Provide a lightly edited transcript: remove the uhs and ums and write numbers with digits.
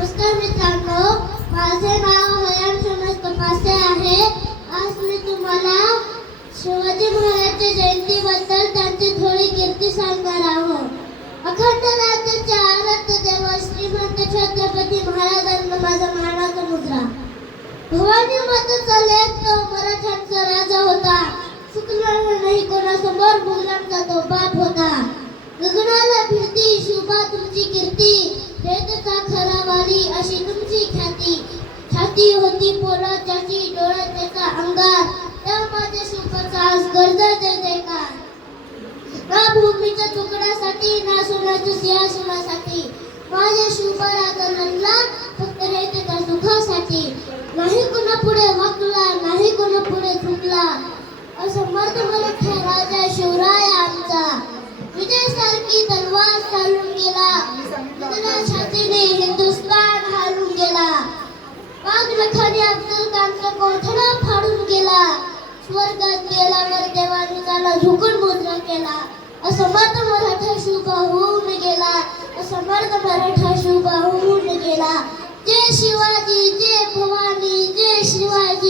नमस्कार मित्रांनो, माझे नाव हयान समज कपासे आहे. आज मी तुम्हाला शिवाजी महाराजांच्या जयंतीबद्दल त्यांची थोडी कीर्ती सांगणार आहोत. अखंड राज्याचे आराध्य देव श्रीमंत छत्रपती महाराजांना माझा मानाचा मुद्रा. भवानी मातेचा लेक तो मराठ्यांचा राजा होता. चुकणार नाही कोणासमोर मुघलांचा तो बाप होता. गगनाला भिरती शोभा तुमची कीर्ती, जयतेचा खरा वारी अशी तुमची ख्याती. छाती होती पोलादाची, डोळ्यात त्याचा अंगार, त्या माझ्या शिवकाचा आज गरजा जय जयकार. ना भूमीच्या तुकड्यासाठी, ना सोन्याच्या सिंहासनासाठी, माझ्या शिवराजा लढला फक्त रयतेच्या सुखासाठी. नाही कोणा पुढे वाकला, नाही कोणा पुढे झुकला, असं मर्द मराठा राजा शिवराय आमचा. विजय सारखी तलवार चालून गेला, विजया छातीने हिंदुस्थान हारून गेला. पागनखाने अफजल खानचा कोथळा फाडून गेला. स्वर्गात गेल्यावर देवाने त्याला झुकून मुद्रा केला. असं मर्द मराठा शुभ होऊन गेला, असं मर्द मराठा